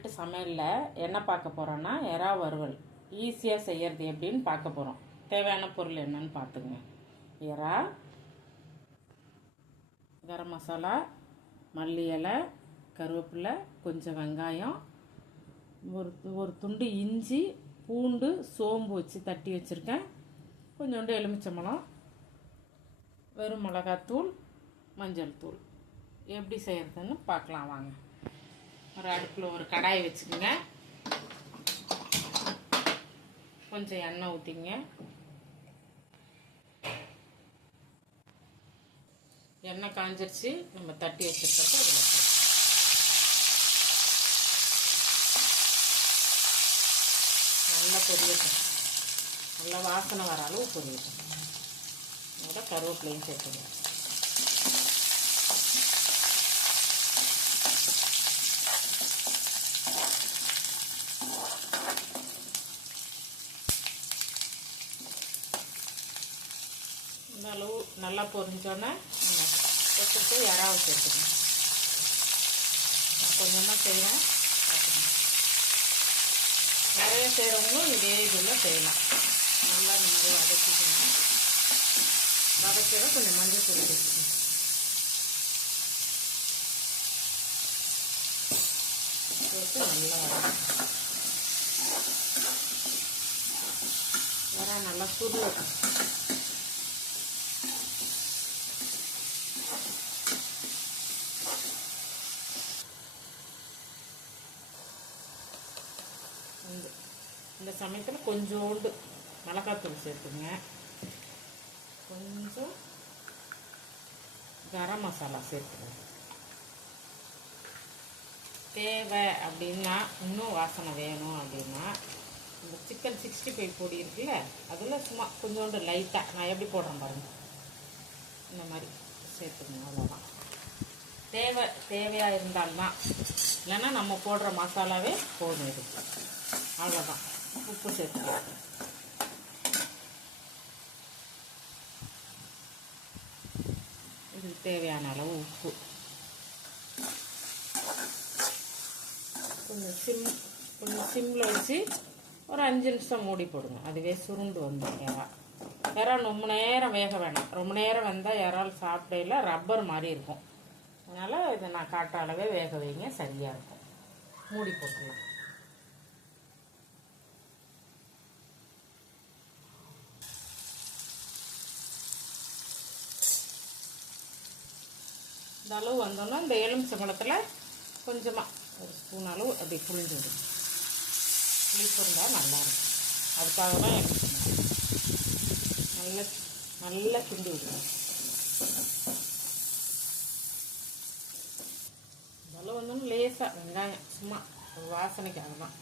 வீட்டு சமையலில் என்ன பார்க்க போகிறோன்னா எறா வறுவல் ஈஸியாக செய்கிறது எப்படின்னு பார்க்க போகிறோம். தேவையான பொருள் என்னன்னு பார்த்துங்க. எறா, கரம் மசாலா, மல்லி இலை, கருவேப்பிலை, கொஞ்சம் வெங்காயம், ஒரு துண்டு இஞ்சி, பூண்டு, சோம்பு வச்சு தட்டி வச்சுருக்கேன். கொஞ்சோண்டு எலுமிச்சம்பழம், வெறும் மிளகாத்தூள், மஞ்சள் தூள். எப்படி செய்கிறதுன்னு பார்க்கலாம் வாங்க. ஒரு அடுப்பில் ஒரு கடாயை வச்சுக்கோங்க. கொஞ்சம் எண்ணெய் ஊற்றிங்க. எண்ணெய் காஞ்சிருச்சு. நம்ம தட்டி வச்சுருக்கிறது அதில் நல்லா பொரியட்டும். நல்லா வாசனை வர அளவு பொரியட்டும். அதோட கருவேப்பிலையும் சேர்த்துங்க. இந்த அளவு நல்லா பொரிஞ்சோன்னே நம்ம வச்சுட்டு எறாவை சேர்த்துக்கணும். நான் கொஞ்சமாக செய்வேன், பார்த்துக்கணும். நிறைய செய்கிறவங்களும் இதே இதில் செய்யலாம். நல்லா இந்த மாதிரி வதக்கிக்கணும். வதக்கிட கொஞ்சம் மஞ்சள் தூள் சேர்த்துக்கணும். சேர்த்து நல்லா எறா நல்லா சுருளட்டும். இந்த சமயத்தில் கொஞ்சோண்டு மிளகாத்தூள் சேர்த்துங்க. கொஞ்சம் கரம் மசாலா சேர்த்துங்க. தேவை அப்படின்னா இன்னும் வாசனை வேணும் அப்படின்னா இந்த சிக்கன் 65 பொடி இருக்குல்ல, அதில் சும்மா கொஞ்சோண்டு லைட்டாக நான் எப்படி போடுறேன் பாருங்கள், இந்த மாதிரி சேர்த்துக்கணும். அவ்வளோதான். தேவையாக இருந்தால்தான், இல்லைன்னா நம்ம போடுற மசாலாவே போதும். இது அவ்வளோதான். உப்பு சேர்த்துக்கலாம். இதுக்கு தேவையான அளவு உப்பு. கொஞ்சம் சிம்மில் வச்சு ஒரு 5 நிமிஷம் மூடி போடுங்க. அதுவே சுருண்டு வந்துடும். எறா ரொம்ப நேரம் வேக வேணாம். ரொம்ப நேரம் வெந்தால் இறால் சாப்பிடையில ரப்பர் மாதிரி இருக்கும். அதனால் இதை நான் காட்டுற அளவே வேக வைங்க, சரியாக இருக்கும். மூடி போட்டுடலாம். இந்த அளவு வந்தோன்னா இந்த எலுமிச்சம்பழத்தில் கொஞ்சமாக ஒரு ஸ்பூன் அளவு அப்படி புளிஞ்சு விடும். புளிப்பு இருந்தால் நல்லாயிருக்கும். அதுக்காக தான் எலுமிச்சம்பழம் நல்லா கிண்டி விடுங்க. இந்த அளவு வந்தோன்னு லேசாக வெங்காயம் சும்மா வாசனைக்காக தான்.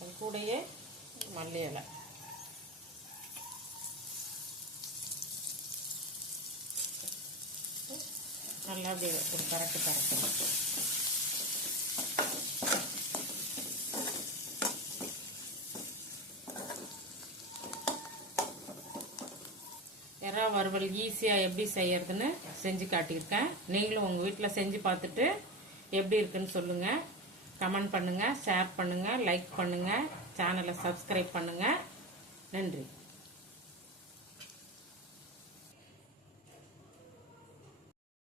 அது கூடயே மல்லி இலை. நல்லா அப்படி ஒரு பரட்டணும். எறா வறுவல் ஈஸியாக எப்படி செய்யறதுன்னு செஞ்சு காட்டியிருக்கேன். நீங்களும் உங்கள் வீட்டில் செஞ்சு பார்த்துட்டு எப்படி இருக்குன்னு சொல்லுங்கள். கமெண்ட் பண்ணுங்கள், ஷேர் பண்ணுங்கள், லைக் பண்ணுங்கள், சேனலை சப்ஸ்கிரைப் பண்ணுங்கள். நன்றி.